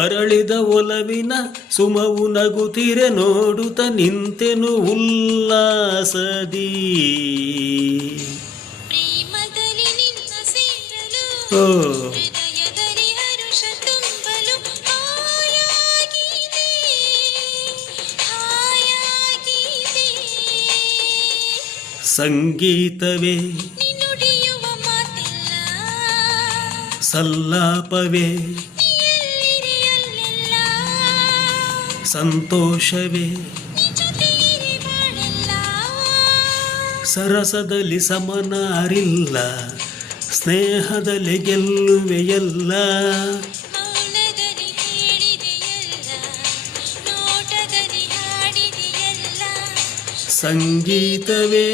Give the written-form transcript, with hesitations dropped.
ಅರಳಿದ ಒಲವಿನ ಸುಮವು ನಗುತ್ತಿರೆ ನೋಡುತ್ತ ನಿಂತೆನು ಉಲ್ಲಾಸದಿ. ಪ್ರೇಮದಲ್ಲಿ ನಿನ್ನ ಸೇರಲು ಓ ಹೃದಯದಲ್ಲಿ ಹರುಷ ತುಂಬಲು ಹಾಯಾಗಿದೆ ಹಾಯಾಗಿದೆ. ಸಂಗೀತವೇ ನಿನ್ನುಡಿಯುವ ಮಾತಿಲ್ಲ, ಸಲ್ಲಾಪವೇ ನೀ ಎಲ್ಲಿರಿ ಅಲ್ಲೆಲ್ಲ, ಸಂತೋಷವೇ ನೀ ಜೊತೆಯಿರಿ ಬಾಳೆಲ್ಲ. ಸರಸದಲ್ಲಿ ಸಮನಾರಿಲ್ಲ, ಸ್ನೇಹದಲ್ಲಿ ಗೆಲ್ಲುವೆಯಲ್ಲ. ಮೌನದಲ್ಲಿ ಹೇಳಿದೆಯಲ್ಲ, ನೋಟದಲ್ಲಿ ಹಾಡಿದೆಯಲ್ಲ. ಸಂಗೀತವೇ